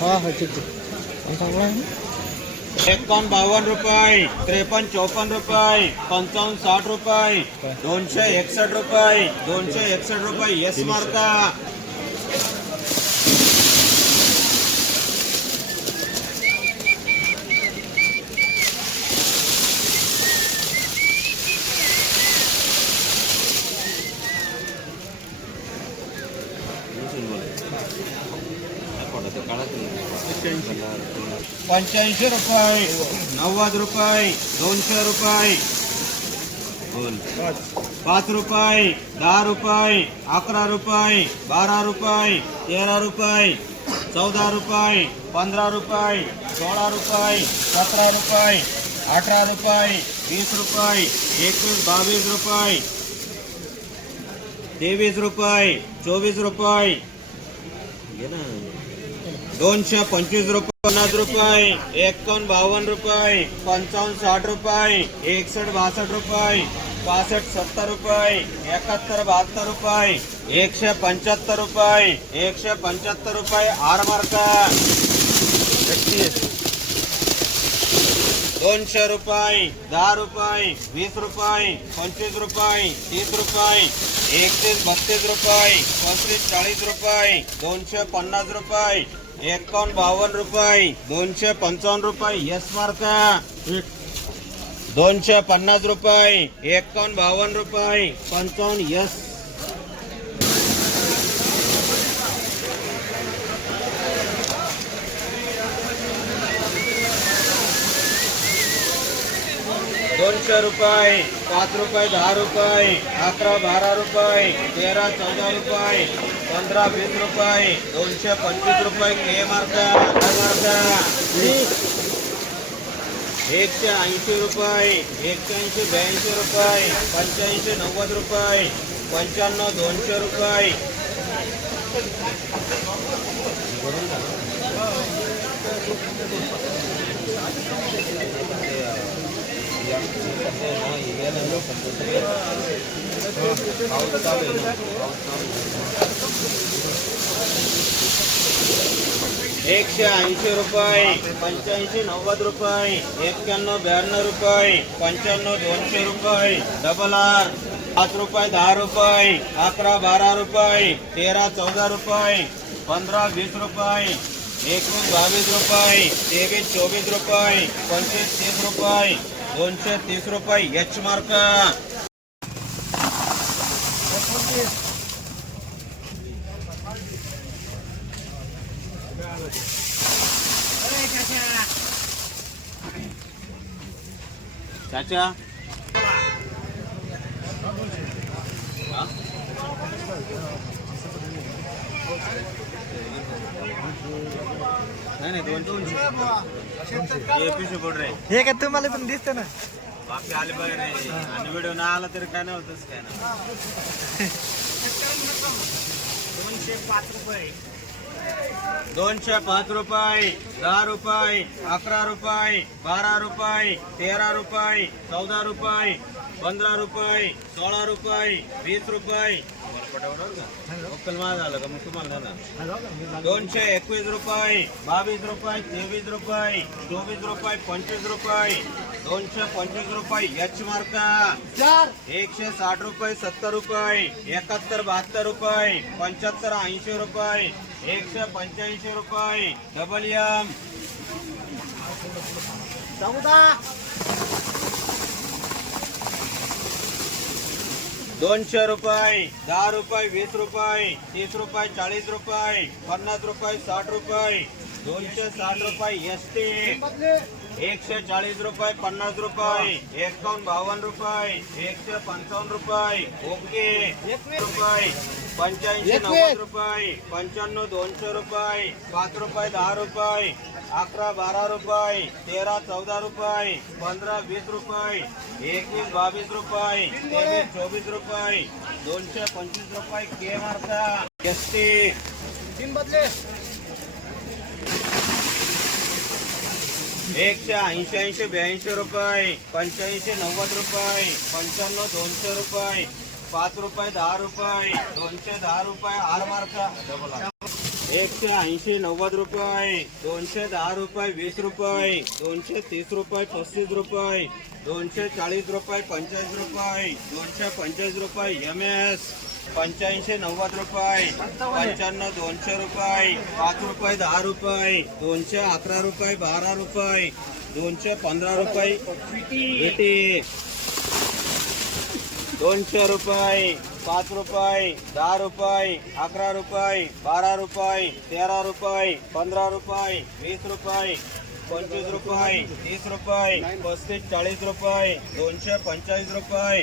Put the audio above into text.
हा हा ठीक आहे. चांगला आहे ना. 51 रुपये, 53 54 रुपये, 55 60 रुपये, 261 रुपये, 261 रुपये. यस मार्का. पंच्याऐंशी रुपये, 90 रुपये, 200 रुपये, 5 रुपये, 10 रुपये, 11 रुपये, 12 रुपये, 13 रुपये, 14 रुपये, 15 रुपये, 16 रुपये, 17 रुपये, 18 रुपये, 20 रुपये, 21 22 रुपये, 23 रुपये, 24 रुपये, 225 रुपये, 50 रुपये, 51 52 रुपये, 55 60 रुपये, 61 62 रुपये, 65 70 रुपये, 71 72 रुपये, 175 रुपये, 175 रुपये. आर मार्का. 200 रुपये, 10 रुपये, 20 रुपये, 25 रुपये, 30 रुपये, 31 32 रुपये, 35 40 रुपये, 250 रुपये, 51 52 रुपये, 255 रुपये. यस मार्का. 250 रुपये, 51 52 रुपये, 55. यस. 200 रुपये, 5 रुपये, 10 रुपये, 11 12 रुपये, 13 14 रुपये, 15 20 रुपये, 225 रुपये. के मार्का. 180 रुपये, 81 82 रुपये, 85 90 रुपये, 95 200 रुपये. एकशे 80 रुपये, 85 90 रुपये, 91 92 रुपये, 95 200 रुपये. Double R. 5 रुपये, 10 रुपये, 11 12 रुपये, 13 14 रुपये, 15 20 रुपये, 21 22 रुपये, 23 24 रुपये, 25 30 रुपये, 230 रुपये. एच मार्का. चाचा नाही 200 हे पिशे पड रे. हे काय तुम्हाला पण दिसतं ना. बाकी आले बघ रे. आणि व्हिडिओ ना आला तरी काय नव्हतंच काय ना. 205 रुपये, 205 रुपये, 10 रुपये, 11 रुपये, 12 रुपये, 13 रुपये, 14 रुपये, 15 रुपये, 16 रुपये, 20 रुपये. लोकल माल झालं का मग तुम्हाला ना. 221 रुपये, 22 रुपये, 23 रुपये, 24 रुपये, 25 रुपये, 225 रुपये. एच मार्का. 160 रुपये, 70 रुपये, 71 72 रुपये, 75 80 रुपये, 185 रुपये. Double M. 200 रुपये, 10 रुपये, 20 रुपये, 30 रुपये, 40 रुपये, 50 रुपये, 60 रुपये, 260 रुपये. S T. 140 रुपये, 50 रुपये, 51 52 रुपये, 155 रुपये. ओके. रुपये, 85 90 रुपये, 95 200 रुपये, 5 रुपये, 10 रुपये, 11 12 रुपये, 13 14 रुपये, 15 20 रुपये, 21 22 रुपये, 23 24 रुपये, 225 रुपये. के मार्का. S T. 3 बदले. 180 82 रुपये, 85 90 रुपये, 95 200 रुपये, 5 रुपये, 10 रुपये, 210 रुपये. आर मार्का. 180 90 रुपये 210 रुपये 20 रुपये 230 रुपये 35 रुपये 240 रुपये 45 रुपये 245 रुपये MS 85 90 रुपये 95 200 रुपये 5 रुपये 10 रुपये 211 रुपये 12 रुपये 215 रुपये विटी 200 रुपये 5 रुपये 10 रुपये 11 रुपये 12 रुपये 13 रुपये 15 रुपये 20 रुपये 25 रुपये 30 रुपये 35 40 रुपये 245 रुपये